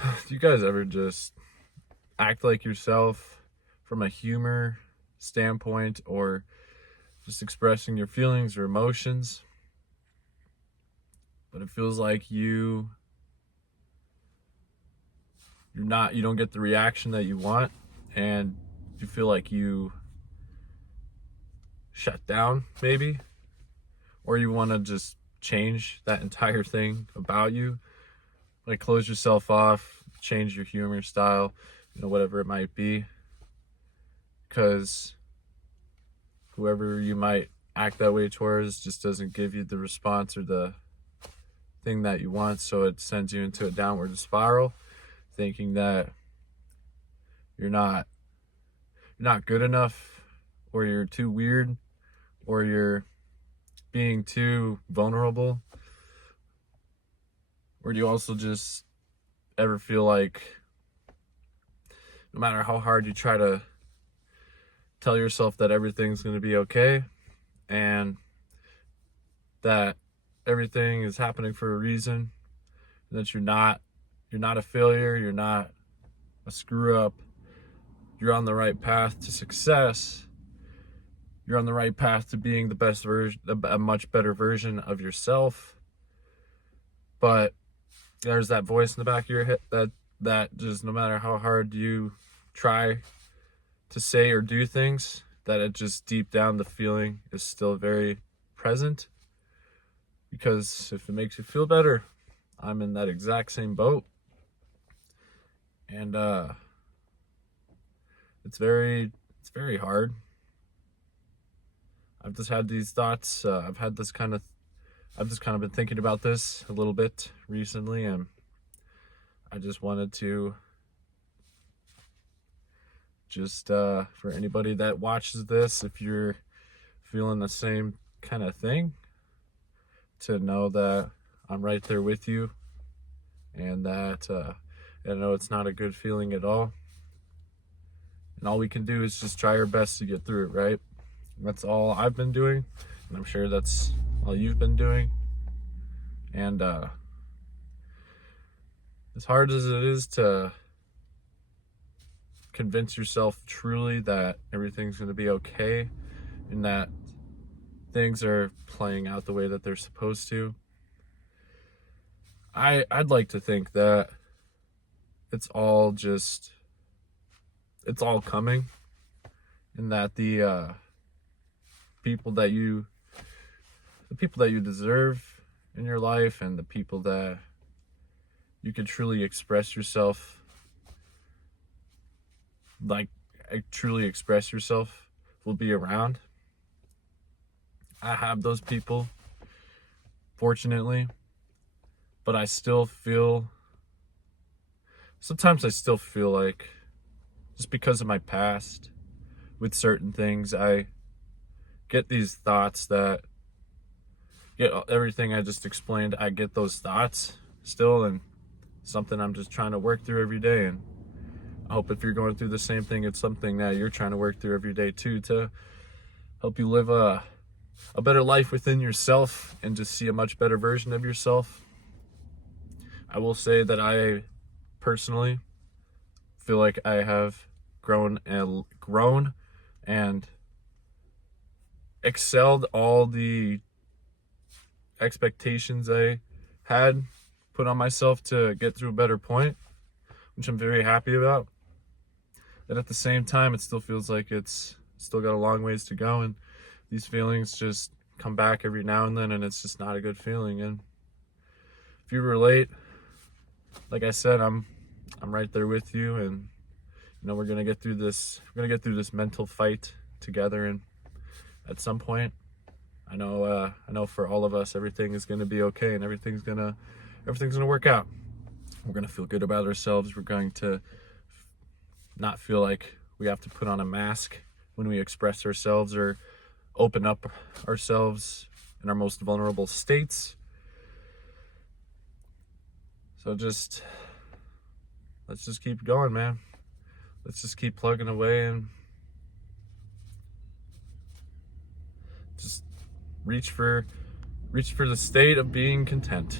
Do you guys ever just act like yourself from a humor standpoint, or just expressing your feelings or emotions, but it feels like you don't get the reaction that you want, and you feel like you shut down maybe, or you want to just change that entire thing about you, like close yourself off, change your humor style, whatever it might be, because whoever you might act that way towards just doesn't give you the response or the thing that you want, so it sends you into a downward spiral, thinking that you're not good enough, or you're too weird, or you're being too vulnerable. Or do you also just ever feel like no matter how hard you try to tell yourself that everything's going to be okay, and that everything is happening for a reason, and that you're not a failure, you're not a screw up, you're on the right path to success, you're on the right path to being the best version, a much better version of yourself, but there's that voice in the back of your head that just, no matter how hard you try to say or do things, that it just deep down the feeling is still very present. Because if it makes you feel better, I'm in that exact same boat. And it's very hard. I've just had these thoughts. I've just kind of been thinking about this a little bit recently, and I just wanted to for anybody that watches this, if you're feeling the same kind of thing, to know that I'm right there with you, and that I know it's not a good feeling at all, and all we can do is just try our best to get through it, right? That's all I've been doing, and I'm sure that's all you've been doing. And as hard as it is to convince yourself truly that everything's going to be okay, and that things are playing out the way that they're supposed to, I'd like to think that it's all coming, and that the people that you deserve in your life, and the people that you can truly express yourself, will be around. I have those people, fortunately, but sometimes I still feel like, just because of my past with certain things, I get these thoughts that, everything I just explained, I get those thoughts still, and something I'm just trying to work through every day. And I hope if you're going through the same thing, it's something that you're trying to work through every day too, to help you live a better life within yourself, and just see a much better version of yourself. I will say that I personally feel like I have grown and excelled all the expectations I had put on myself to get through a better point, which I'm very happy about. And at the same time, it still feels like it's still got a long ways to go, and these feelings just come back every now and then, and it's just not a good feeling. And if you relate, like I said, I'm right there with you, and we're gonna get through this. We're gonna get through this mental fight together, and at some point, I know for all of us, everything is gonna be okay, and everything's gonna work out. We're gonna feel good about ourselves. We're going to not feel like we have to put on a mask when we express ourselves or open up ourselves in our most vulnerable states. So let's just keep going, man. Let's just keep plugging away, and just reach for the state of being content.